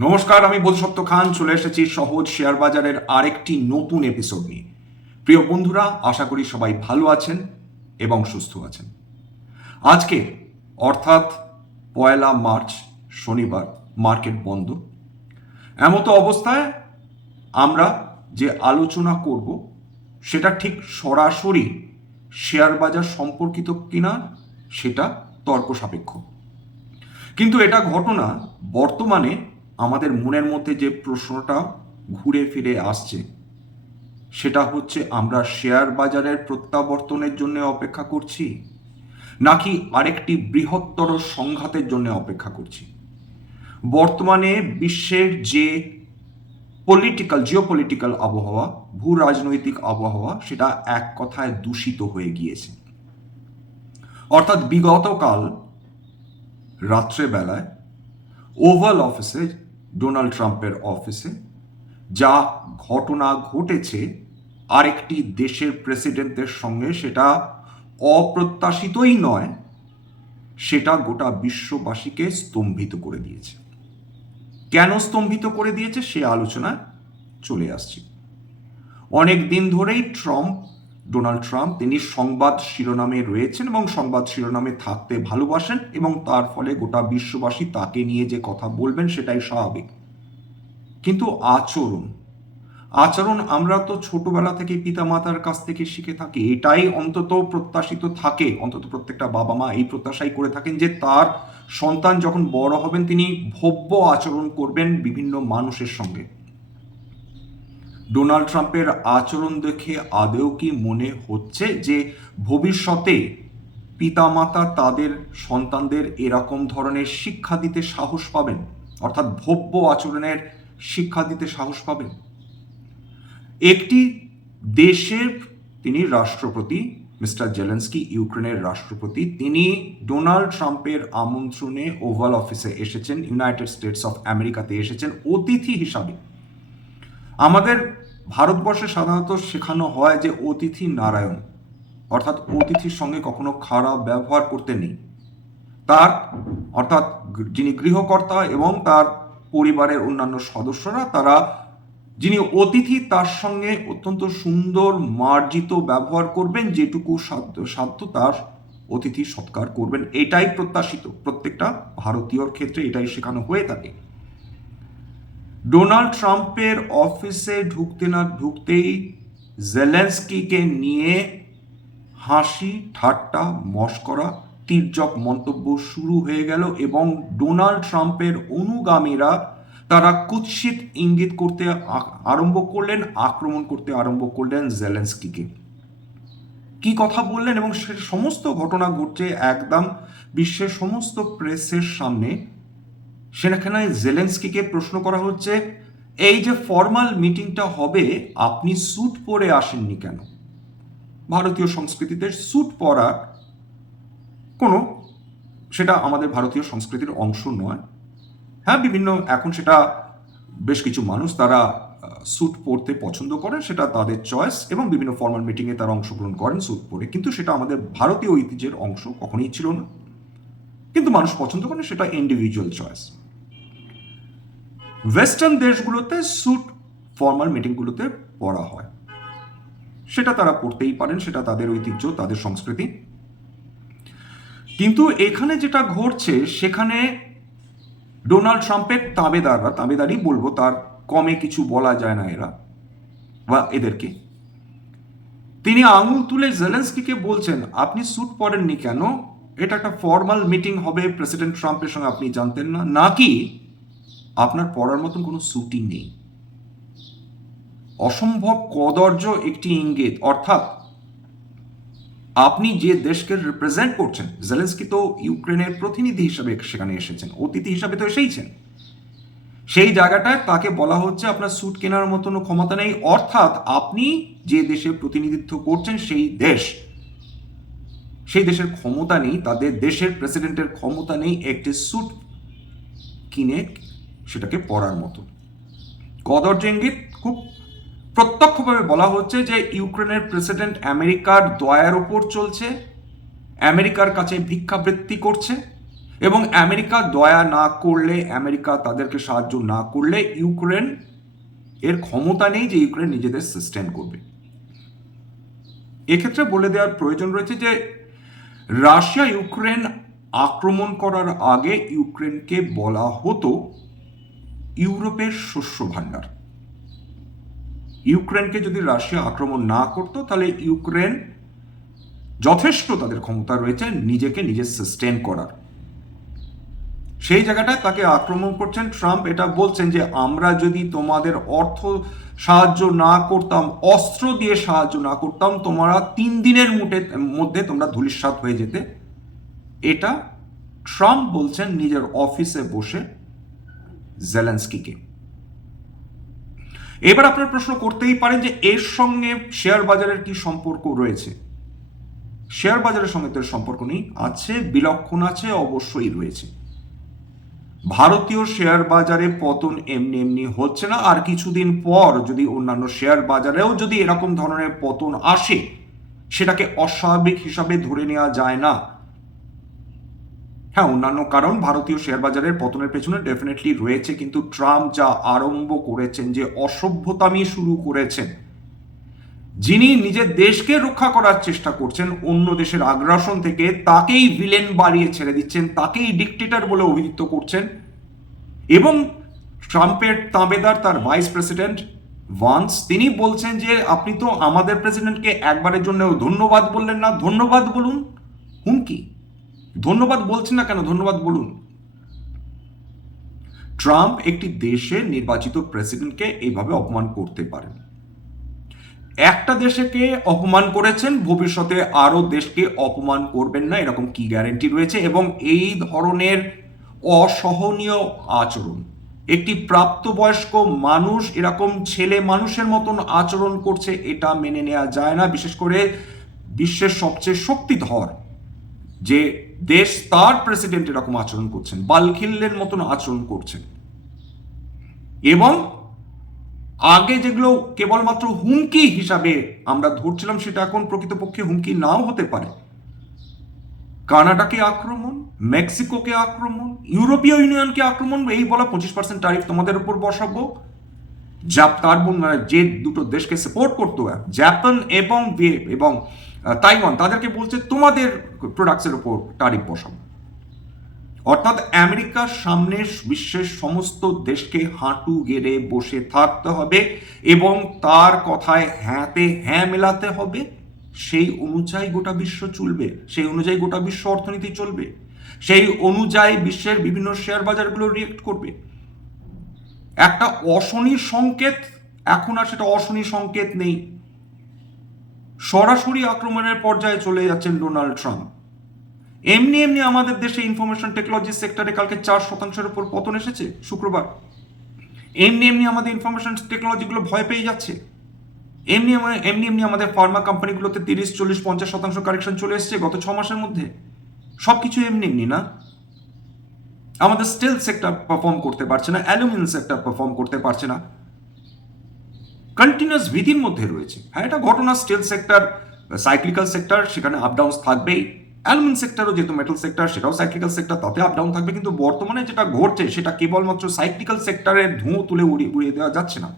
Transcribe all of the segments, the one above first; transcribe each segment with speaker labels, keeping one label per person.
Speaker 1: নমস্কার, আমি বোধসত্ত্ব খান। চলে এসেছি সহজ শেয়ার বাজারের আরেকটি নতুন এপিসোড নিয়ে। প্রিয় বন্ধুরা, আশা করি সবাই ভালো আছেন এবং সুস্থ আছেন। আজকে, অর্থাৎ পয়লা মার্চ, শনিবার, মার্কেট বন্ধ। এমতো অবস্থায় আমরা যে আলোচনা করব, সেটা ঠিক সরাসরি শেয়ার বাজার সম্পর্কিত কিনা, সেটা তর্ক সাপেক্ষ কিন্তু এটা ঘটনা বর্তমানে আমাদের মনের মধ্যে যে প্রশ্নটা ঘুরে ফিরে আসছে, সেটা হচ্ছে, আমরা শেয়ার বাজারের প্রত্যাবর্তনের জন্য অপেক্ষা করছি, নাকি আরেকটি বৃহত্তর সংঘাতের জন্য অপেক্ষা করছি? বর্তমানে বিশ্বের যে পলিটিক্যাল জিওপলিটিক্যাল আবহাওয়া, ভূ রাজনৈতিক আবহাওয়া, সেটা এক কথায় দূষিত হয়ে গিয়েছে। অর্থাৎ বিগতকাল রাত্রেবেলায় ওভাল অফিসে ডোনাল্ড ট্রাম্পের অফিসে, যা ঘটনা ঘটেছে আরেকটি দেশের প্রেসিডেন্টের সঙ্গে সেটা অপ্রত্যাশিতই নয়, সেটা গোটা বিশ্ববাসীকে স্তম্ভিত করে দিয়েছে। কেন স্তম্ভিত করে দিয়েছে সে আলোচনায় চলে আসছে। অনেক দিন ধরেই ট্রাম্প ডোনাল্ড ট্রাম্প, তিনি সংবাদ শিরোনামে রয়েছেন এবং সংবাদ শিরোনামে থাকতে ভালোবাসেন এবং তার ফলে গোটা বিশ্ববাসী তাকে নিয়ে যে কথা বলবেন সেটাই স্বাভাবিক। কিন্তু আচরণ আচরণ আমরা তো ছোটবেলা থেকে পিতা মাতার কাছ থেকে শিখে থাকি, এটাই অন্তত প্রত্যাশিত থাকে, অন্তত প্রত্যেকটা বাবা মা এই প্রত্যাশাই করে থাকেন যে তার সন্তান যখন বড় হবেন, তিনি ভব্য আচরণ করবেন বিভিন্ন মানুষের সঙ্গে। ডোনাল্ড ট্রাম্পের আচরণ দেখে আদেও কি মনে হচ্ছে যে ভবিষ্যতে পিতামাতা তাদের সন্তানদের এরকম ধরনের শিক্ষা দিতে সাহস পাবেন? অর্থাৎ ভব্য আচরণের শিক্ষা দিতে সাহস পাবেন? একটি দেশের তিনি রাষ্ট্রপতি, মিস্টার জেলেন্সকি, ইউক্রেনের রাষ্ট্রপতি, তিনি ডোনাল্ড ট্রাম্পের আমন্ত্রণে ওভাল অফিসে এসেছেন, ইউনাইটেড স্টেটস অফ আমেরিকাতে এসেছেন অতিথি হিসাবে। আমাদের ভারতবর্ষে সাধারণত শেখানো হয় যে অতিথি নারায়ণ, অর্থাৎ অতিথির সঙ্গে কখনো খারাপ ব্যবহার করতে নেই। তার, অর্থাৎ যিনি গৃহকর্তা এবং তার পরিবারের অন্যান্য সদস্যরা, তারা যিনি অতিথি, তার সঙ্গে অত্যন্ত সুন্দর মার্জিত ব্যবহার করবেন, যেটুকু সাধ্য তার অতিথি সৎকার করবেন। এটাই প্রত্যাশিত। প্রত্যেকটা ভারতীয়র ক্ষেত্রে এটাই শেখানো হয়ে থাকে। ডোনাল্ড ট্রাম্পের অফিসে ঢুকতে না ঢুকতেই জেলেন্সকিকে নিয়ে হাসি, ঠাট্টা, মস্করা, তির্যক মন্তব্য শুরু হয়ে গেল এবং ডোনাল্ড ট্রাম্পের অনুগামীরা তারা কুৎসিত ইঙ্গিত করতে আরম্ভ করলেন, আক্রমণ করতে আরম্ভ করলেন জেলেন্সকিকে। কি কথা বললেন এবং সে সমস্ত ঘটনা ঘটছে একদম বিশ্বের সমস্ত প্রেসের সামনে সেখানে জেলেন্সকিকে প্রশ্ন করা হচ্ছে, এই যে ফর্মাল মিটিংটা হবে, আপনি স্যুট পরে আসেননি কেন? ভারতীয় সংস্কৃতিতে স্যুট পরা কোনো, সেটা আমাদের ভারতীয় সংস্কৃতির অংশ নয়। হ্যাঁ বিভিন্ন, এখন সেটা বেশ কিছু মানুষ তারা স্যুট পরতে পছন্দ করেন, সেটা তাদের চয়েস এবং বিভিন্ন ফর্মাল মিটিংয়ে তারা অংশগ্রহণ করেন স্যুট পরে। কিন্তু সেটা আমাদের ভারতীয় ঐতিহ্যের অংশ কখনোই ছিল না। কিন্তু মানুষ পছন্দ করেন, সেটা ইন্ডিভিজুয়াল চয়েস ওয়েস্টার্ন দেশগুলোতে স্যুট ফর্মাল মিটিংগুলোতে পড়া হয়। সেটা তারা পড়তেই পারেন, সেটা তাদের ঐতিহ্য, তাদের সংস্কৃতি। কিন্তু এখানে যেটা ঘটছে, সেখানে ডোনাল্ড ট্রাম্পের তাবেদাররা, তাবেদারই বলব, তার কমে কিছু বলা যায় না এরা, বা এদেরকে। তিনি আঙুল তুলে জেলেন্সকিকে বলছেন, আপনি স্যুট পরেননি কেন? এটা একটা ফর্মাল মিটিং হবে প্রেসিডেন্ট ট্রাম্পের সঙ্গে আপনি জানতেন না। নাকি আপনার পড়ার মতন কোনো স্যুটই নেই। অসম্ভব কদর্য একটি ইঙ্গিত, অর্থাৎ আপনি যে দেশকে রিপ্রেজেন্ট করছেন জেলেন্সকি তো ইউক্রেনের প্রতিনিধি হিসাবে সেখানে এসেছেন, অতিথি হিসাবে তো এসেইছেন সেই জায়গাটায় তাকে বলা হচ্ছে আপনার স্যুট কেনার মতন ক্ষমতা নেই, অর্থাৎ আপনি যে দেশের প্রতিনিধিত্ব করছেন সেই দেশ, সেই দেশের ক্ষমতা নেই, তাদের দেশের প্রেসিডেন্টের ক্ষমতা নেই একটি স্যুট কিনে সেটাকে পড়ার মতো। কদর্য ইঙ্গিত খুব প্রত্যক্ষভাবে বলা হচ্ছে যে ইউক্রেনের প্রেসিডেন্ট আমেরিকার দয়ার ওপর চলছে, আমেরিকার কাছে ভিক্ষাবৃত্তি করছে এবং আমেরিকা দয়া না করলে, আমেরিকা তাদেরকে সাহায্য না করলে ইউক্রেন এর ক্ষমতা নেই যে ইউক্রেন নিজেদের সাস্টেন করবে। এক্ষেত্রে বলে দেওয়ার প্রয়োজন রয়েছে যে রাশিয়া ইউক্রেন আক্রমণ করার আগে ইউক্রেনকে বলা হতো ইউরোপের শস্য ভাণ্ডার ইউক্রেনকে যদি রাশিয়া আক্রমণ না করতো, তাহলে ইউক্রেন যথেষ্ট তাদের ক্ষমতা রয়েছে নিজেকে নিজে সাস্টেন করার। সেই জায়গাটায় তাকে আক্রমণ করছেন ট্রাম্প। এটা বলছেন যে, আমরা যদি তোমাদের অর্থ সাহায্য না করতাম, অস্ত্র দিয়ে সাহায্য না করতাম, তোমরা তিন দিনের মুটে মধ্যে তোমরা ধূলিসাৎ হয়ে যেতে। এটা ট্রাম্প বলছেন নিজের অফিসে বসে জেলেন্সকিকে এবার আপনার প্রশ্ন করতেই পারেন যে এর সঙ্গে শেয়ার বাজারের কি সম্পর্ক রয়েছে? শেয়ার বাজারের সঙ্গে তো সম্পর্ক নেই, আছে, বিলক্ষণ আছে, অবশ্যই রয়েছে। ভারতীয় শেয়ার বাজারে পতন এমনি এমনি হচ্ছে না, আর কিছুদিন পর যদি অন্যান্য শেয়ার বাজারেও যদি এরকম ধরনের পতন আসে, সেটাকে অস্বাভাবিক হিসাবে ধরে নেওয়া যায় না। হ্যাঁ অন্যান্য কারণ ভারতীয় শেয়ার বাজারের পতনের পেছনে ডেফিনেটলি রয়েছে, কিন্তু ট্রাম্প যা আরম্ভ করেছেন, যে অসভ্যতামি শুরু করেছেন, যিনি নিজের দেশকে রক্ষা করার চেষ্টা করছেন, অন্য দেশের আগ্রাসন থেকে তাকেই ভিলেন বাড়িয়ে ছেড়ে দিচ্ছেন, তাকেই ডিকটেটর বলে অভিযুক্ত করছেন, এবং ট্রাম্পের তাঁবেদার তার ভাইস প্রেসিডেন্ট ভান্স তিনি বলছেন যে, আপনি তো আমাদের প্রেসিডেন্টকে একবারের জন্য ধন্যবাদ বললেন না। ধন্যবাদ বলুন, হুমকি। ধন্যবাদ বলছেন না কেন? ধন্যবাদ বলুন। ট্রাম্প একটি দেশের নির্বাচিত প্রেসিডেন্টকে এইভাবে অপমান করতে পারেন। একটা দেশকে অপমান করেছেন, ভবিষ্যতে আরও দেশকে অপমান করবেন না, এরকম কি গ্যারেন্টি রয়েছে? এবং এই ধরনের অসহনীয় আচরণ, একটি প্রাপ্তবয়স্ক মানুষ, এরকম ছেলে মানুষের মতন আচরণ করছে, এটা মেনে নেওয়া যায় না, বিশেষ করে বিশ্বের সবচেয়ে শক্তিধর যে দেশ তার প্রেসিডেন্ট এরকম আচরণ করছেন বালখিল্যের মতন আচরণ করছেন। এবং আগে যেগুলো কেবলমাত্র হুমকি হিসাবে আমরা ধরছিলাম, সেটা এখন প্রকৃতপক্ষে হুমকি নাও হতে পারে। কানাডাকে আক্রমণ, মেক্সিকোকে আক্রমণ, ইউরোপীয় ইউনিয়নকে আক্রমণ, এই বলা পঁচিশ পার্সেন্ট ট্যারিফ তোমাদের উপর বসাবো। জাপ তার মানে যে দুটো দেশকে সাপোর্ট করতো, জাপান এবং এবং তাইওয়ান, তাদেরকে বলছে তোমাদের প্রোডাক্টসের উপর ট্যারিফ বসাবো অর্থাৎ আমেরিকার সামনে বিশ্বের সমস্ত দেশকে হাঁটু গেড়ে বসে থাকতে হবে এবং তার কথায় হ্যাঁতে হ্যাঁ মেলাতে হবে। সেই অনুযায়ী গোটা বিশ্ব চলবে, সেই অনুযায়ী গোটা বিশ্ব অর্থনীতি চলবে, সেই অনুযায়ী বিশ্বের বিভিন্ন শেয়ার বাজারগুলো রিয়েক্ট করবে। একটা অশনি সংকেত, এখন আর সেটা অশনি সংকেত নেই। সরাসরি আক্রমণের পর্যায়ে চলে যাচ্ছেন ডোনাল্ড ট্রাম্প। এমনি এমনি আমাদের দেশে ইনফরমেশন টেকনোলজি সেক্টরে কালকে চার শতাংশের উপর পতন এসেছে, শুক্রবার। এমনি এমনি আমাদের ইনফরমেশন টেকনোলজিগুলো ভয় পেয়ে যাচ্ছে। এমনি এমনি এমনি আমাদের ফার্মা কোম্পানিগুলোতে তিরিশ, চল্লিশ, পঞ্চাশ শতাংশ কারেকশন চলে এসছে গত ছ মাসের মধ্যে। সব কিছু এমনি এমনি, না? আমাদের স্টিল সেক্টর পারফর্ম করতে পারছে না অ্যালুমিনিয়াম সেক্টর পারফর্ম করতে পারছে না। কন্টিনিউয়াস ভিতির মধ্যে রয়েছে। হ্যাঁ এটা ঘটনা স্টিল সেক্টর সাইক্লিক্যাল সেক্টর সেখানে আপ ডাউন থাকবেই। অ্যালুমিন সেক্টরও যেহেতু মেটাল সেক্টর সেটাও সাইক্লিক্যাল সেক্টর তাতে আপ ডাউন থাকবে। কিন্তু বর্তমানে যেটা ঘটছে, সেটা কেবলমাত্র সাইক্লিক্যাল সেক্টরের ধুঁয়ো তুলে উড়িয়ে উড়িয়ে দেওয়া যাচ্ছে না।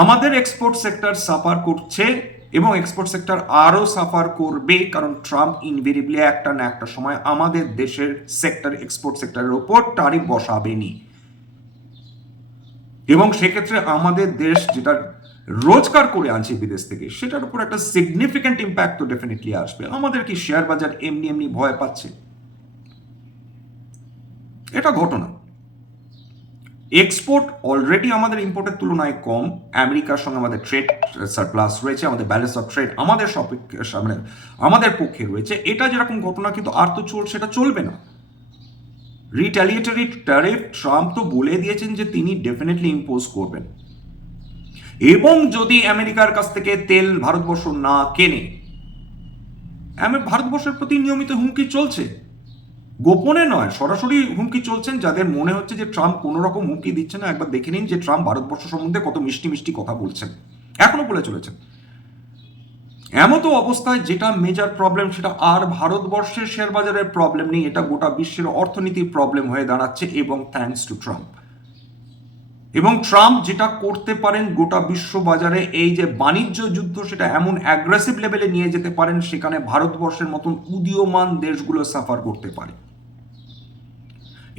Speaker 1: আমাদের এক্সপোর্ট সেক্টর সাফার করছে এবং এক্সপোর্ট সেক্টর আরও সাফার করবে কারণ ট্রাম্প ইনভেরিবলি একটা না একটা সময় আমাদের দেশের সেক্টর এক্সপোর্ট সেক্টরের ওপর টারিফ বসাবেনি এবং সেক্ষেত্রে আমাদের দেশ যেটা রোজগার করে আনছে বিদেশ থেকে, সেটার উপর একটা সিগনিফিক্যান্ট ইম্প্যাক্ট তো ডেফিনেটলি আসবে। আমাদের কি শেয়ার বাজার এমনি এমনি ভয় পাচ্ছে? এটা ঘটনা। এক্সপোর্ট অলরেডি আমাদের ইম্পোর্টের তুলনায় কম। আমেরিকার সঙ্গে আমাদের ট্রেড সারপ্লাস রয়েছে, আমাদের ব্যালেন্স অফ ট্রেড আমাদের সামনে আমাদের পক্ষে রয়েছে। এটা যেরকম ঘটনা, কিন্তু আর তো চল, সেটা চলবে না। রিটালিয়েটারি ট্যারিফ ট্রাম্প তো বলে দিয়েছেন যে তিনি ডেফিনেটলি ইম্পোজ করবেন। এবং যদি আমেরিকার কাছ থেকে তেল ভারতবর্ষ না কেনে ভারতবর্ষের প্রতি নিয়মিত হুমকি চলছে। গোপনে নয়, সরাসরি হুমকি চলছেন যাদের মনে হচ্ছে যে ট্রাম্প কোনো রকম হুমকি দিচ্ছে না। একবার দেখে নিন যে ট্রাম্প ভারতবর্ষ সম্বন্ধে কত মিষ্টি মিষ্টি কথা বলছেন। এখনও বলে চলেছেন। এমতো অবস্থায় যেটা মেজার প্রবলেম সেটা আর ভারতবর্ষের শেয়ার বাজারের প্রবলেম নেই, এটা গোটা বিশ্বের অর্থনীতির প্রবলেম হয়ে দাঁড়াচ্ছে এবং থ্যাংকস টু ট্রাম্প এবং ট্রাম্প যেটা করতে পারেন গোটা বিশ্ব বাজারে, এই যে বাণিজ্য যুদ্ধ, সেটা এমন অ্যাগ্রেসিভ লেভেলে নিয়ে যেতে পারেন, সেখানে ভারতবর্ষের মতন উদীয়মান দেশগুলো সাফার করতে পারে।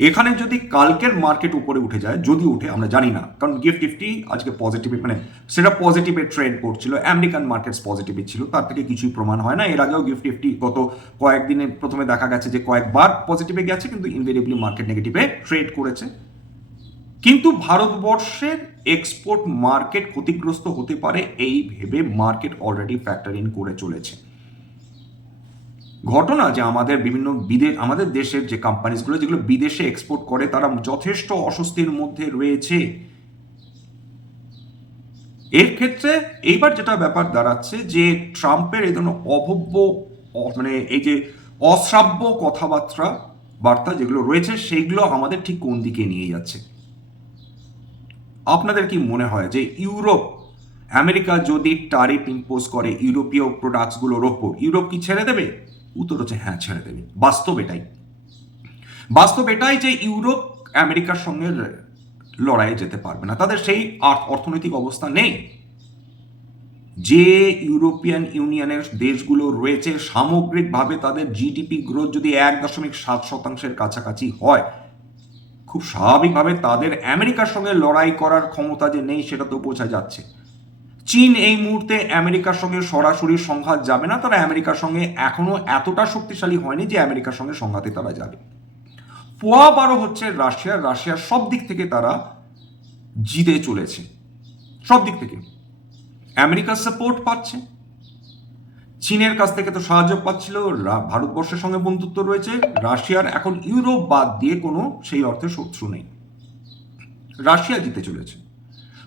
Speaker 1: এখানে যদি কালকের মার্কেট উপরে উঠে যায়, যদি উঠে, আমরা জানি না, কারণ গিফট নিফটি আজকে পজিটিভ মানে সেটা পজিটিভে ট্রেড করছিল আমেরিকান মার্কেটস পজিটিভে ছিল, তার থেকে কিছুই প্রমাণ হয় না। এর আগেও গিফট নিফটি গত কয়েকদিনে প্রথমে দেখা গেছে যে কয়েকবার পজিটিভে গেছে, কিন্তু ইনভেরিয়েবলি মার্কেট নেগেটিভে ট্রেড করেছে। কিন্তু ভারতবর্ষের এক্সপোর্ট মার্কেট ক্ষতিগ্রস্ত হতে পারে, এই ভেবে মার্কেট অলরেডি ফ্যাক্টর ইন করে চলেছে। ঘটনা যে আমাদের বিভিন্ন বিদেশ আমাদের দেশের যে কোম্পানিজগুলো যেগুলো বিদেশে এক্সপোর্ট করে, তারা যথেষ্ট অস্বস্তির মধ্যে রয়েছে। এর ক্ষেত্রে এইবার যেটা ব্যাপার দাঁড়াচ্ছে যে ট্রাম্পের এই ধরনের অভব্য মানে এই যে অশ্রাব্য কথাবার্তা, বার্তা যেগুলো রয়েছে, সেইগুলো আমাদের ঠিক কোন দিকে নিয়ে যাচ্ছে? আপনাদের কি মনে হয় যে ইউরোপ, আমেরিকা যদি টারিফ ইম্পোজ করে, ইউরোপীয় প্রোডাক্টসগুলোর ওপর, ইউরোপ কি ছেড়ে দেবে? উত্তর হচ্ছে হ্যাঁ ছেড়ে দেবে। বাস্তব এটাই। বাস্তব এটাই যে ইউরোপ আমেরিকার সঙ্গে লড়াইয়ে যেতে পারবে না। তাদের সেই অর্থনৈতিক অবস্থা নেই। যে ইউরোপিয়ান ইউনিয়নের দেশগুলো রয়েছে, সামগ্রিকভাবে তাদের জিডিপি গ্রোথ যদি এক দশমিক সাত শতাংশের কাছাকাছি হয়, খুব স্বাভাবিকভাবে তাদের আমেরিকার সঙ্গে লড়াই করার ক্ষমতা যে নেই, সেটা তো বোঝা যাচ্ছে। চীন এই মুহূর্তে আমেরিকার সঙ্গে সরাসরি সংঘাত যাবে না। তারা আমেরিকার সঙ্গে এখনও এতটা শক্তিশালী হয়নি যে আমেরিকার সঙ্গে সংঘাতে তারা যাবে। পোয়া বারো হচ্ছে রাশিয়া। রাশিয়ার সব দিক থেকে তারা জিতে চলেছে। সব দিক থেকে। আমেরিকার সাপোর্ট পাচ্ছে। চীনের কাছ থেকে তো সাহায্য পাচ্ছিল। ভারতবর্ষের সঙ্গে বন্ধুত্ব রয়েছে। রাশিয়ার এখন ইউরোপ বাদ দিয়ে কোনো সেই অর্থে শত্রু নেই। রাশিয়া জিতে চলেছে।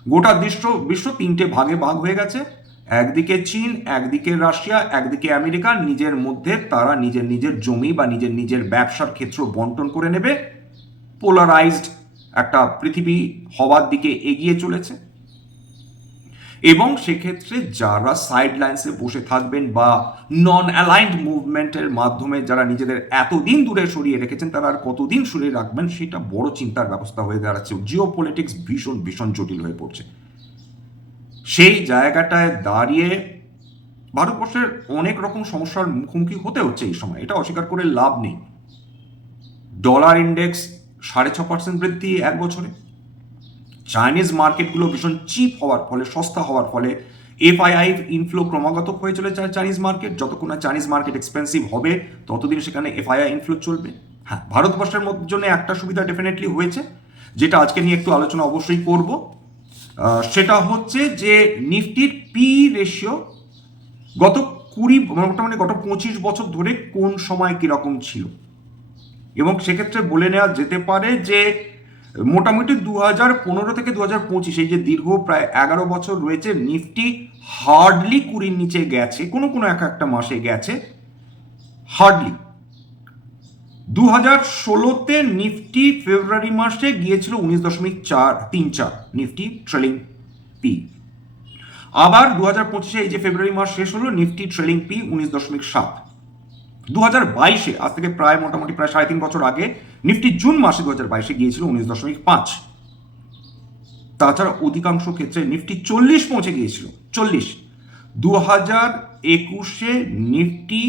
Speaker 1: গোটা বিশ্ব বিশ্ব তিনটে ভাগে ভাগ হয়ে গেছে। একদিকে চীন, একদিকে রাশিয়া, একদিকে আমেরিকা। নিজের মধ্যে তারা নিজের নিজের জমি বা নিজের নিজের ব্যবসার ক্ষেত্র বন্টন করে নেবে। পোলারাইজড একটা পৃথিবী হওয়ার দিকে এগিয়ে চলেছে। এবং সেক্ষেত্রে যারা সাইড লাইন্সে বসে থাকবেন বা নন অ্যালাইন্ড মুভমেন্টের মাধ্যমে যারা নিজেদের এতদিন দূরে সরিয়ে রেখেছেন, তারা আর কতদিন সরিয়ে রাখবেন সেটা বড় চিন্তার ব্যবস্থা হয়ে দাঁড়াচ্ছে। জিও পলিটিক্স ভীষণ ভীষণ জটিল হয়ে পড়ছে। সেই জায়গাটায় দাঁড়িয়ে ভারতবর্ষের অনেক রকম সমস্যার মুখোমুখি হতে হচ্ছে এই সময়। এটা অস্বীকার করে লাভ নেই। ডলার ইন্ডেক্স সাড়ে ছ পার্সেন্ট বৃদ্ধি এক বছরে। চাইনিজ মার্কেটগুলো ভীষণ চিপ হওয়ার ফলে, সস্তা হওয়ার ফলে এফআইআই ইনফ্লো ক্রমাগত হয়ে চলে চলেছে চাইনিজ মার্কেট যতক্ষণ না চাইনিজ মার্কেট এক্সপেন্সিভ হবে, ততদিন সেখানে এফআইআই ইনফ্লো চলবে। হ্যাঁ ভারতবর্ষের মধ্যে জন্য একটা সুবিধা ডেফিনেটলি হয়েছে, যেটা আজকে নিয়ে একটু আলোচনা অবশ্যই করব। সেটা হচ্ছে যে নিফটির পি রেশিও গত কুড়ি, মোটামুটি গত পঁচিশ বছর ধরে কোন সময় কীরকম ছিল? এবং সেক্ষেত্রে বলে নেওয়া যেতে পারে যে মোটামুটি দু হাজার পনেরো থেকে দু হাজার পঁচিশ, এই যে দীর্ঘ প্রায় এগারো বছর রয়েছে, নিফটি হার্ডলি কুড়ির নিচে গেছে, কোনো কোনো এক একটা মাসে গেছে হার্ডলি দু হাজার ষোলোতে নিফটি ফেব্রুয়ারি মাসে গিয়েছিল উনিশ দশমিক চার, তিন চার, নিফটি ট্রেলিং পি আবার দু হাজার পঁচিশে এই যে ফেব্রুয়ারি মাস শেষ হলো, নিফটি ট্রেলিং পি উনিশ দশমিক সাত। দু হাজার বাইশে, আজ থেকে প্রায় মোটামুটি প্রায় সাড়ে তিন বছর আগে, নিফটি জুন মাসে দু হাজার বাইশে গিয়েছিল উনিশ দশমিক পাঁচ। তাছাড়া অধিকাংশ ক্ষেত্রে নিফটি চল্লিশ পৌঁছে গিয়েছিল, চল্লিশ। দু হাজার একুশে নিফটি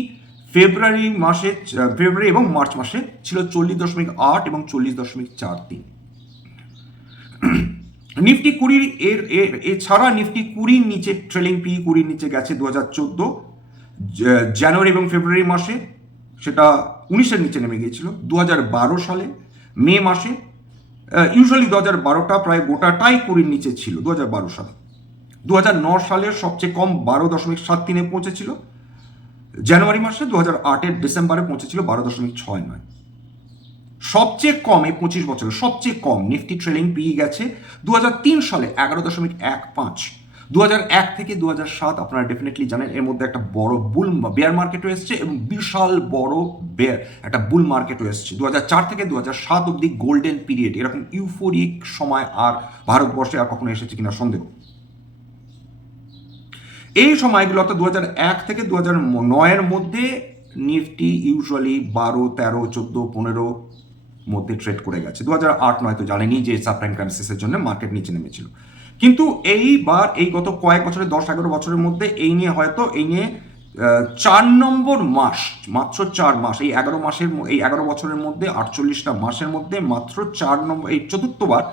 Speaker 1: ফেব্রুয়ারি মাসে, ফেব্রুয়ারি এবং মার্চ মাসে ছিল চল্লিশ দশমিক আট এবং চল্লিশ দশমিক চার তিন। নিফটি কুড়ির এর এছাড়া নিফটি কুড়ির নিচে, ট্রেলিং পি কুড়ির নিচে গেছে দু হাজার চোদ্দ। জানুয়ারি এবং ফেব্রুয়ারি মাসে সেটা উনিশের নিচে নেমে গিয়েছিল দু বারো সালে। মে মাসে ইউজুয়ালি দু হাজার বারোটা প্রায় গোটাটাই কুড়ির নিচে ছিল দু হাজার বারো সালে। দু হাজার ন সালের সবচেয়ে কম বারো দশমিক সাত তিনে পৌঁছেছিল। জানুয়ারি মাসে দু হাজার আটের ডিসেম্বরে পৌঁছেছিল বারো দশমিক ছয় নয়। সবচেয়ে কম এই পঁচিশ বছরে, সবচেয়ে কম, নিফটি ট্রেলিং পেয়ে গেছে দু হাজার তিন সালে এগারো দশমিক এক পাঁচ। দু এক থেকে দু সাত আপনারা ডেফিনেটলি জানেন, এর মধ্যে একটা বড় বুল বেয়ার মার্কেটও এসছে এবং বিশাল বড় বেয়ার একটা বুল মার্কেটও এসছে। দু চার থেকে দু সাত অব্দি গোল্ডেন পিরিয়ড এরকম ইউফোরিক সময় আর ভারতবর্ষে আর কখনো এসেছে কিনা সন্দেহ। এই সময়গুলো অর্থাৎ দু এক থেকে দু হাজার নয়ের মধ্যে নিফটি ইউজুয়ালি বারো, তেরো, চোদ্দ, পনেরো মধ্যে ট্রেড করে গেছে। দু হাজার আট নয় তো জানেনি যে সাবপ্রাইম ক্রাইসিসের জন্য মার্কেট নিচে নেমেছিল। কিন্তু এইবার, এই গত কয়েক বছরের দশ এগারো বছরের মধ্যে এই নিয়ে হয়তো, এই নিয়ে চার নম্বর মাস, মাত্র চার মাস, এই এগারো মাসের এই এগারো বছরের মধ্যে, আটচল্লিশটা মাসের মধ্যে মাত্র চার নম্বর, এই চতুর্থবার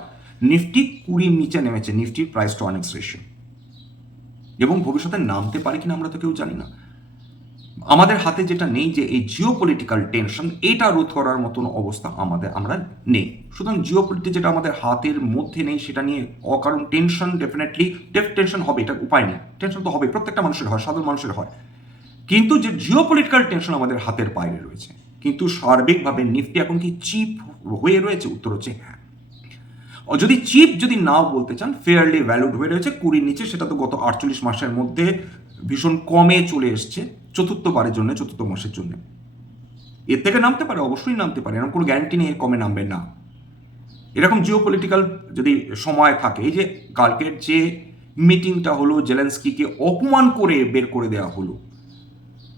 Speaker 1: নিফটি কুড়ির নিচে নেমেছে, নিফটির প্রাইস টু অনেক্স রেশিও এবং ভবিষ্যতে নামতে পারে কিনা আমরা তো কেউ জানি না। আমাদের হাতে যেটা নেই যে এই জিও পলিটিক্যাল টেনশন এটা রোধ করার মতন অবস্থা আমাদের, আমরা নেই। সুতরাং জিও যেটা আমাদের হাতের মধ্যে নেই, সেটা নিয়ে অকারণ টেনশন ডেফিনেটলি ডেফ টেনশন হবে এটা উপায় নেই। টেনশন তো হবে, প্রত্যেকটা মানুষের হয়, সাধারণ মানুষের হয়। কিন্তু যে জিও পলিটিক্যাল টেনশন আমাদের হাতের বাইরে রয়েছে, কিন্তু সার্বিকভাবে নিফটি এখন কি চিপ হয়ে রয়েছে? উত্তর হচ্ছে হ্যাঁ। যদি চিপ যদি নাও বলতে চান ফেয়ারলি ভ্যালুড হয়ে রয়েছে, কুড়ির নিচে, সেটা তো গত আটচল্লিশ মাসের মধ্যে ভীষণ কমে চলে এসছে। চতুর্থবারের জন্য, চতুর্থ মাসের জন্য। এর থেকে নামতে পারে, অবশ্যই নামতে পারে। এরকম কোনো গ্যারান্টি নেই কমে নামবে, না। এরকম জিও পলিটিক্যাল যদি সময় থাকে, এই যে কালকের যে মিটিংটা হলো জেলেন্সকিকে অপমান করে বের করে দেওয়া হলো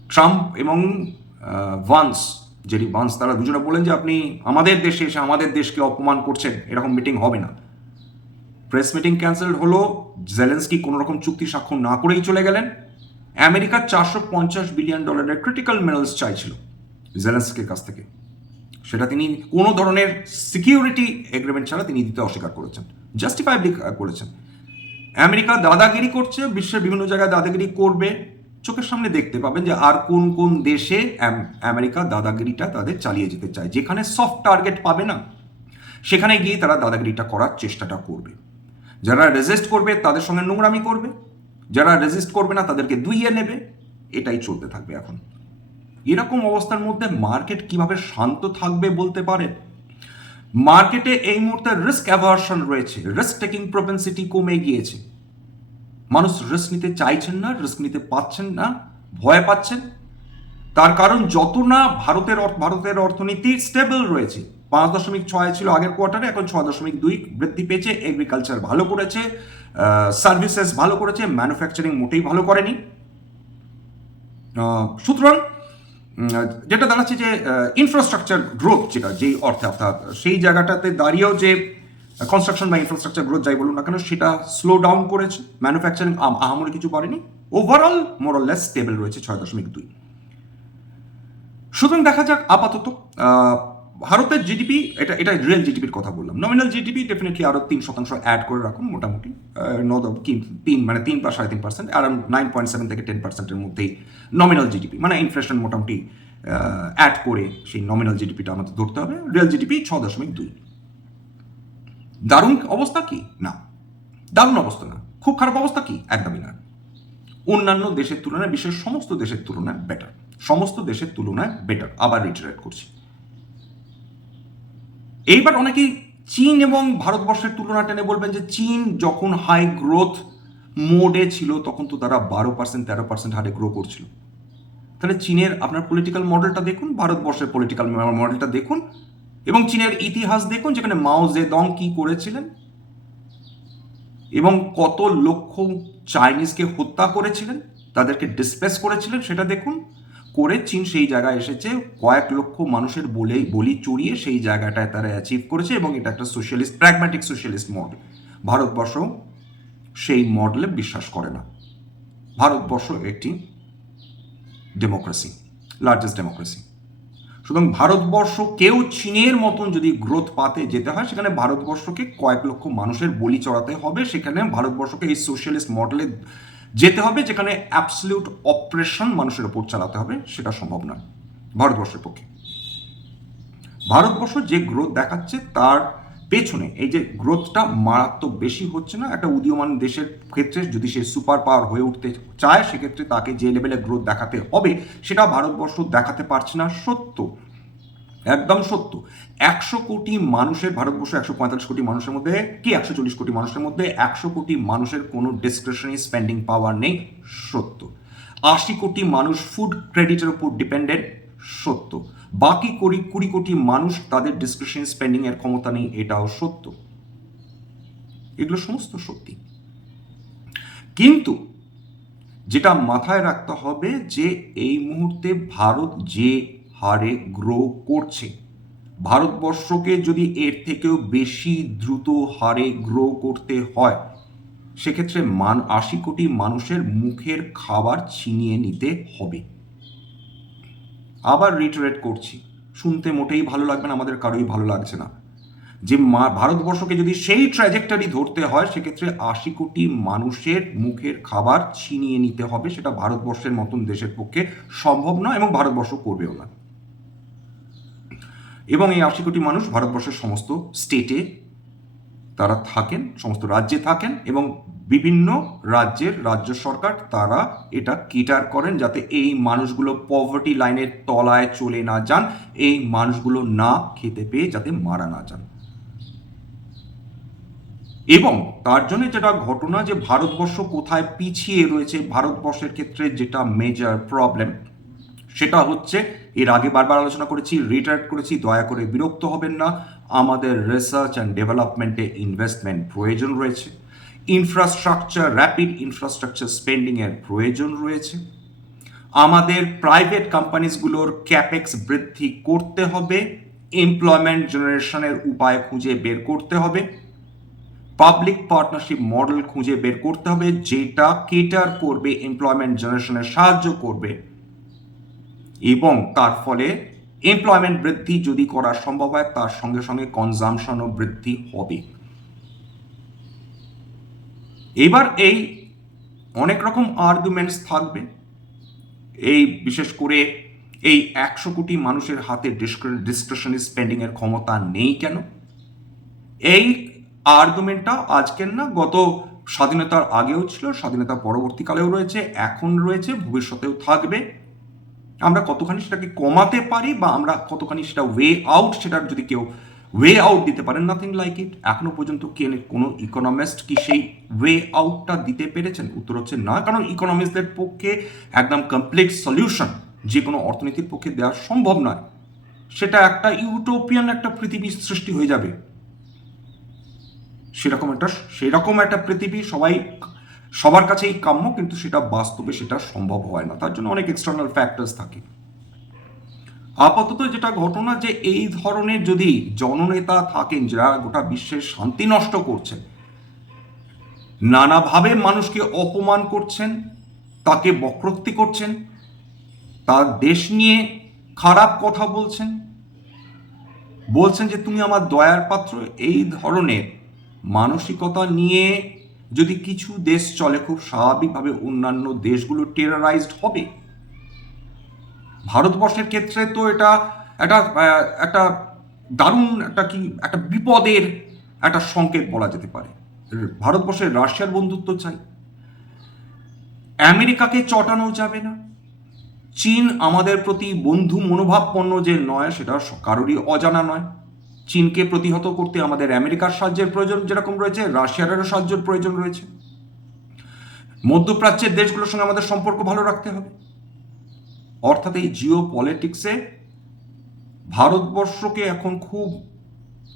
Speaker 1: ট্রাম্প এবং ভান্স জেরি ভান্স তারা দুজনে বলেন যে আপনি আমাদের দেশে এসে আমাদের দেশকে অপমান করছেন, এরকম মিটিং হবে না। প্রেস মিটিং ক্যান্সেল হলো জেলেন্সকি কোনো রকম চুক্তি স্বাক্ষর না করেই চলে গেলেন। আমেরিকা চারশো পঞ্চাশ বিলিয়ন ডলারের ক্রিটিক্যাল মিনারেলস চাইছিল জেলেন্সকির কাছ থেকে। সেটা তিনি কোনো ধরনের সিকিউরিটি এগ্রিমেন্ট ছাড়া তিনি দিতে অস্বীকার করেছেন জাস্টিফাইবলি করেছেন। আমেরিকা দাদাগিরি করছে, বিশ্বের বিভিন্ন জায়গায় দাদাগিরি করবে। চোখের সামনে দেখতে পাবেন যে আর কোন কোন দেশে আম- আমেরিকা দাদাগিরিটা তাদের চালিয়ে যেতে চায়। যেখানে সফট টার্গেট পাবে না, সেখানে গিয়ে তারা দাদাগিরিটা করার চেষ্টাটা করবে। যারা রেজিস্ট করবে, তাদের সঙ্গে নোংরামি করবে। যারা রেজিস্ট করবে না, তাদেরকে দুইয়ে নেবে। এটাই চলতে থাকবে এখন। এরকম অবস্থার মধ্যে মার্কেট কীভাবে শান্ত থাকবে বলতে পারেন? মার্কেটে এই মুহূর্তে রিস্ক অ্যাভার্সন রয়েছে। রিস্ক টেকিং প্রপেন্সিটি কমে গিয়েছে। মানুষ রিস্ক নিতে চাইছেন না রিস্ক নিতে পাচ্ছেন না, ভয় পাচ্ছেন। তার কারণ যত না ভারতের ভারতের অর্থনীতি স্টেবল রয়েছে। পাঁচ দশমিক ছয় ছিল আগের কোয়ার্টারে এখন ছয় দশমিক দুই। বৃদ্ধি পেয়েছে এগ্রিকালচার ভালো করেছে সার্ভিসেস ভালো করেছে ম্যানুফ্যাকচারিং মোটেই ভালো করেনি। সুতরাং যেটা দাঁড়াচ্ছে যে ইনফ্রাস্ট্রাকচার গ্রোথ যেটা, যেই অর্থে অর্থাৎ সেই জায়গাটাতে দাঁড়িয়েও যে কনস্ট্রাকশন বা ইনফ্রাস্ট্রাকচার গ্রোথ যাই বলুন না কেন, সেটা স্লো ডাউন করেছে। ম্যানুফ্যাকচারিং আহামরি কিছু করেনি। ওভারঅল মোরলেস স্টেবল রয়েছে ছয় দশমিক দুই। সুতরাং দেখা যাক আপাতত ভারতের জিডিপি এটা এটা রিয়েল জিডিপির কথা বললাম। নমিনাল জিডিপি ডেফিনেটলি আরও তিন শতাংশ অ্যাড করে রাখুন মোটামুটি। তিন মানে তিন বা সাড়ে তিন পার্সেন্ট আর নাইন পয়েন্ট সেভেন থেকে টেন পার্সেন্টের মধ্যেই নমিনাল জিডিপি মানে ইনফ্লেশন মোটামুটি অ্যাড করে সেই নমিনাল জিডিপিটা আমাদের ধরতে হবে। রিয়েল জিডিপি ছ দশমিক দুই। দারুণ অবস্থা কি? না। দারুণ অবস্থা না। খুব খারাপ অবস্থা কি? একদমই না। অন্যান্য দেশের তুলনায়, বিশ্বের সমস্ত দেশের তুলনায় বেটার সমস্ত দেশের তুলনায় বেটার আবার রিটারেট করছি। এইবার অনেকেই চীন এবং ভারতবর্ষের তুলনা টেনে বলবেন যে চীন যখন হাই গ্রোথ মোডে ছিল, তখন তো তারা বারো পার্সেন্ট তেরো পার্সেন্ট হারে গ্রো করছিল। তাহলে চীনের আপনার পলিটিক্যাল মডেলটা দেখুন, ভারতবর্ষের পলিটিক্যাল মডেলটা দেখুন, এবং চীনের ইতিহাস দেখুন, যেখানে মাও জে দং কি করেছিলেন? এবং কত লক্ষ চাইনিজকে হত্যা করেছিলেন, তাদেরকে ডিসপ্লেস করেছিলেন, সেটা দেখুন। করে চীন সেই জায়গায় এসেছে, কয়েক লক্ষ মানুষের বলেই, বলি চড়িয়ে সেই জায়গাটায় তারা অ্যাচিভ করেছে এবং এটা একটা socialist pragmatic socialist model Bharatvarsha সেই মডেলে বিশ্বাস করে না। ভারতবর্ষ একটি ডেমোক্রেসি লার্জেস্ট ডেমোক্রেসি সুতরাং ভারতবর্ষ কেউ চীনের মতন যদি গ্রোথ পাতে যেতে হয়, সেখানে ভারতবর্ষকে কয়েক লক্ষ মানুষের বলি চড়াতে হবে, সেখানে ভারতবর্ষকে এই সোশ্যালিস্ট মডেলে যেতে হবে যেখানে অ্যাবসলিউট অপারেশন মানুষের ওপর চালাতে হবে, সেটা সম্ভব নয়, ভারতবর্ষের পক্ষে। ভারতবর্ষ যে গ্রোথ দেখাচ্ছে তার পেছনে এই যে গ্রোথটা মারাত্মক বেশি হচ্ছে না, একটা উদীয়মান দেশের ক্ষেত্রে যদি সে সুপার পাওয়ার হয়ে উঠতে চায়, সেক্ষেত্রে তাকে যে লেভেলে গ্রোথ দেখাতে হবে, সেটা ভারতবর্ষ দেখাতে পারছে না সত্য। একদম সত্য। একশো কোটি মানুষের, ভারতবর্ষ একশো পঁয়তাল্লিশ কোটি মানুষের মধ্যে কি একশো চল্লিশ কোটি মানুষের মধ্যে একশো কোটি মানুষের কোনো ডিসক্রিপশনারি স্পেন্ডিং পাওয়ার নেই? সত্য। আশি কোটি মানুষ ফুড ক্রেডিটের উপর ডিপেন্ডেন্ট সত্য। বাকি কুড়ি কুড়ি কোটি মানুষ তাদের ডিসক্রিপশনারি স্পেন্ডিং এর ক্ষমতা নেই, এটাও সত্য। এগুলো সমস্ত সত্যি। কিন্তু যেটা মাথায় রাখতে হবে যে এই মুহূর্তে ভারত যে হারে গ্রো করছে। ভারতবর্ষকে যদি এর থেকেও বেশি দ্রুত হারে গ্রো করতে হয়, সেক্ষেত্রে মান আশি কোটি মানুষের মুখের খাবার ছিনিয়ে নিতে হবে। আবার রিটারেট করছি, শুনতে মোটেই ভালো লাগবে না, আমাদের কারোই ভালো লাগছে না। যে মা, ভারতবর্ষকে যদি সেই ট্র্যাজেক্টরি ধরতে হয়, সেক্ষেত্রে আশি কোটি মানুষের মুখের খাবার ছিনিয়ে নিতে হবে, সেটা ভারতবর্ষের মতন দেশের পক্ষে সম্ভব নয় এবং ভারতবর্ষ করবেও না। এবং এই আশি কোটি মানুষ ভারতবর্ষের সমস্ত স্টেটে তারা থাকেন, সমস্ত রাজ্যে থাকেন এবং বিভিন্ন রাজ্যের রাজ্য সরকার তারা এটা কেটার করেন যাতে এই মানুষগুলো পভার্টি লাইনের তলায় চলে না যান, এই মানুষগুলো না খেতে পেয়ে যাতে মারা না যান। এবং তার জন্য যেটা ঘটনা যে ভারতবর্ষ কোথায় পিছিয়ে রয়েছে, ভারতবর্ষের ক্ষেত্রে যেটা মেজর প্রবলেম সেটা হচ্ছে, এর আগে বারবার আলোচনা করেছি রিটায়ার্ড করেছি, দয়া করে বিরক্ত হবেন না। আমাদের রিসার্চ অ্যান্ড ডেভেলপমেন্টে ইনভেস্টমেন্ট প্রয়োজন রয়েছে। ইনফ্রাস্ট্রাকচার র্যাপিড ইনফ্রাস্ট্রাকচার স্পেন্ডিংয়ের প্রয়োজন রয়েছে। আমাদের প্রাইভেট কোম্পানিজগুলোর ক্যাপেক্স বৃদ্ধি করতে হবে। এমপ্লয়মেন্ট জেনারেশনের উপায় খুঁজে বের করতে হবে। পাবলিক পার্টনারশিপ মডেল খুঁজে বের করতে হবে, যেটা কেটার করবে এমপ্লয়মেন্ট জেনারেশনের সাহায্য করবে। এবং তার ফলে এমপ্লয়মেন্ট বৃদ্ধি যদি করা সম্ভব হয়, তার সঙ্গে সঙ্গে কনজামশনও বৃদ্ধি হবে। এবার এই অনেক রকম আর্গুমেন্টস থাকবে। এই বিশেষ করে এই একশো কোটি মানুষের হাতে ডিসক্রিপশনারি স্পেন্ডিং এর ক্ষমতা নেই কেন? এই আর্গুমেন্টটা আজকের না, গত স্বাধীনতার আগেও ছিল, স্বাধীনতা পরবর্তীকালেও রয়েছে, এখন রয়েছে, ভবিষ্যতেও থাকবে। আমরা কতখানি সেটাকে কমাতে পারি বা আমরা কতখানি সেটা ওয়ে আউট সেটার যদি কেউ ওয়ে আউট দিতে পারেন নাথিং লাইক ইট এখনও পর্যন্ত কে কোনো ইকোনমিস্ট কি সেই ওয়ে আউটটা দিতে পেরেছেন? উত্তর হচ্ছে না, কারণ ইকোনমিস্টদের পক্ষে একদম কমপ্লিট সলিউশন যে কোনো অর্থনীতির পক্ষে দেওয়া সম্ভব নয়। সেটা একটা ইউটোপিয়ান একটা পৃথিবী সৃষ্টি হয়ে যাবে। সেরকম একটা সেরকম একটা পৃথিবী সবাই সবার কাছেই কাম্য, কিন্তু সেটা বাস্তবে সেটা সম্ভব হয় না। তার জন্য অনেক এক্সটার্নাল ফ্যাক্টরস থাকে। আপাতত যেটা ঘটনা যে এই ধরনের যদি জননেতা থাকেন যারা গোটা বিশ্বের শান্তি নষ্ট করছেন, নানাভাবে মানুষকে অপমান করছেন, তাকে বক্রোক্তি করছেন, তার দেশ নিয়ে খারাপ কথা বলছেন বলছেন যে, তুমি আমার দয়ার পাত্র। এই ধরনের মানসিকতা নিয়ে যদি কিছু দেশ চলে, খুব স্বাভাবিকভাবে অন্যান্য দেশগুলো টেরারাইজড হবে। ভারতবর্ষের ক্ষেত্রে তো এটা একটা একটা দারুণ, একটা কি, একটা বিপদের একটা সংকেত বলা যেতে পারে। ভারতবর্ষের রাশিয়ার বন্ধুত্ব চাই। আমেরিকাকে চটানো যাবে না। চীন আমাদের প্রতি বন্ধু মনোভাবপন্ন যে নয়, সেটা কারোরই অজানা নয়। চীনকে প্রতিহত করতে আমাদের আমেরিকার সাহায্যের প্রয়োজন যেরকম রয়েছে রাশিয়ারেরও সাহায্যের প্রয়োজন রয়েছে। মধ্যপ্রাচ্যের দেশগুলোর সঙ্গে আমাদের সম্পর্ক ভালো রাখতে হবে। অর্থাৎ এই জিও পলিটিক্সে ভারতবর্ষকে এখন খুব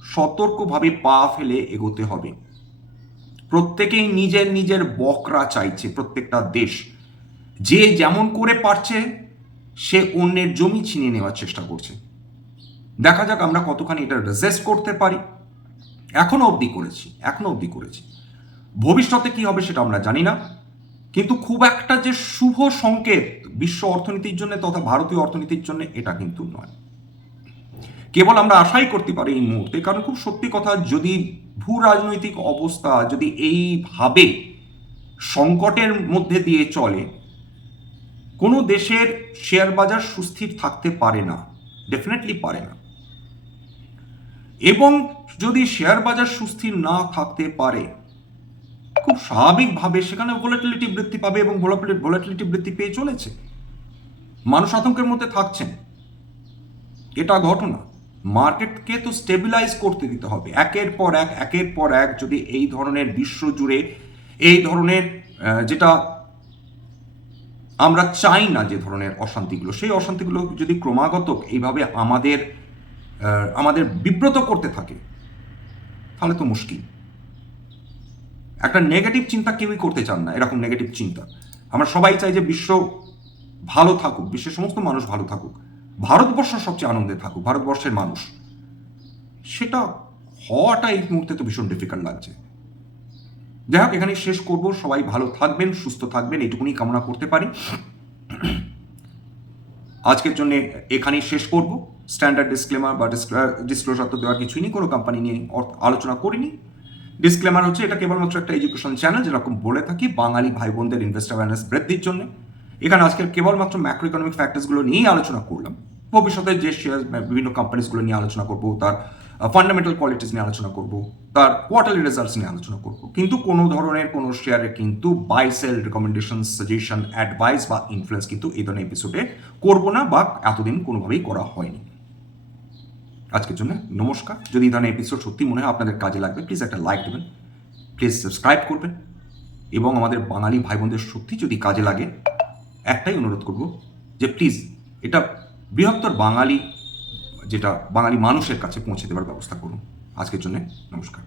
Speaker 1: সতর্কভাবে পা ফেলে এগোতে হবে। প্রত্যেকেই নিজের নিজের বকরা চাইছে, প্রত্যেকটা দেশ। যে যেমন করে পারছে, সে অন্যের জমি ছিনিয়ে নেওয়ার চেষ্টা করছে। দেখা যাক আমরা কতখানি এটা রেজিস্ট করতে পারি। এখনও অবধি করেছি, এখনও অবধি করেছি। ভবিষ্যতে কি হবে সেটা আমরা জানি না। কিন্তু খুব একটা যে শুভ সংকেত বিশ্ব অর্থনীতির জন্য তথা ভারতীয় অর্থনীতির জন্য এটা কিন্তু নয়। কেবল আমরা আশাই করতে পারি এই মুহূর্তে, কারণ খুব সত্যি কথা, যদি ভূ রাজনৈতিক অবস্থা যদি এইভাবে সংকটের মধ্যে দিয়ে চলে, কোনো দেশের শেয়ার বাজার সুস্থির থাকতে পারে না ডেফিনেটলি পারে না। এবং যদি শেয়ার বাজার সুস্থির না থাকতে পারে, খুব স্বাভাবিকভাবে সেখানে ভোলাটিলিটি বৃদ্ধি পাবে এবং ভোলাটিলিটি বৃদ্ধি পেয়ে চলেছে। মানুষ আতঙ্কের মধ্যে থাকছেন। এটা ঘটনা। মার্কেটকে তো স্টেবিলাইজ করতে দিতে হবে। একের পর এক, একের পর এক যদি এই ধরনের বিশ্ব জুড়ে, এই ধরনের যেটা আমরা চাই না যে ধরনের অশান্তিগুলো, সেই অশান্তিগুলো যদি ক্রমাগত এইভাবে আমাদের আমাদের বিব্রত করতে থাকে, তাহলে তো মুশকিল। একটা নেগেটিভ চিন্তা কেউই করতে চান না, এরকম নেগেটিভ চিন্তা। আমরা সবাই চাই যে বিশ্ব ভালো থাকুক, বিশ্বের সমস্ত মানুষ ভালো থাকুক, ভারতবর্ষ সবচেয়ে আনন্দে থাকুক, ভারতবর্ষের মানুষ। সেটা হওয়াটা এই মুহূর্তে তো ভীষণ ডিফিকাল্ট লাগছে। যাই হোক এখানে শেষ করব। সবাই ভালো থাকবেন, সুস্থ থাকবেন, এইটুকুনি কামনা করতে পারি। আজকের জন্য এখানেই শেষ করব। স্ট্যান্ডার্ড ডিসক্লেমার বা ডিসক্লোজার তো দেওয়ার কিছুই নেই, কোনো কোম্পানি নিয়ে আলোচনা করিনি। ডিসক্লেমার হচ্ছে, এটা কেবলমাত্র একটা এডুকেশন চ্যানেল যেরকম বলে থাকি, বাঙালি ভাই বোনদের ইনভেস্ট অ্যাওয়ারনেস বৃদ্ধির জন্য। এখানে আজকের কেবলমাত্র ম্যাক্রো ইকোনমিক ফ্যাক্টরসগুলো নিয়েই আলোচনা করলাম। ভবিষ্যতে যে শেয়ার বিভিন্ন কোম্পানিজগুলো নিয়ে আলোচনা করব, তার ফান্ডামেন্টাল কোয়ালিটিস নিয়ে আলোচনা করব, তার কোয়ার্টারলি রেজাল্টস নিয়ে আলোচনা করব। কিন্তু কোনো ধরনের কোনো শেয়ারে কিন্তু buy sell recommendation suggestion advice বা ইনফ্লুয়েন্স কিন্তু এই ধরনের এপিসোডে করব না বা এতদিন কোনোভাবেই করা হয়নি। আজকের জন্য নমস্কার। যদি এই ধরনের এপিসোড সত্যি মনে হয় আপনাদের কাজে লাগবে প্লিজ একটা লাইক দেবেন প্লিজ সাবস্ক্রাইব করবেন, এবং আমাদের বাঙালি ভাই বোনদের সত্যি যদি কাজে লাগে, একটাই অনুরোধ করব যে প্লিজ এটা বৃহত্তর বাঙালি, যেটা বাঙালি মানুষের কাছে পৌঁছে দেওয়ার ব্যবস্থা করুন। আজকের জন্য নমস্কার।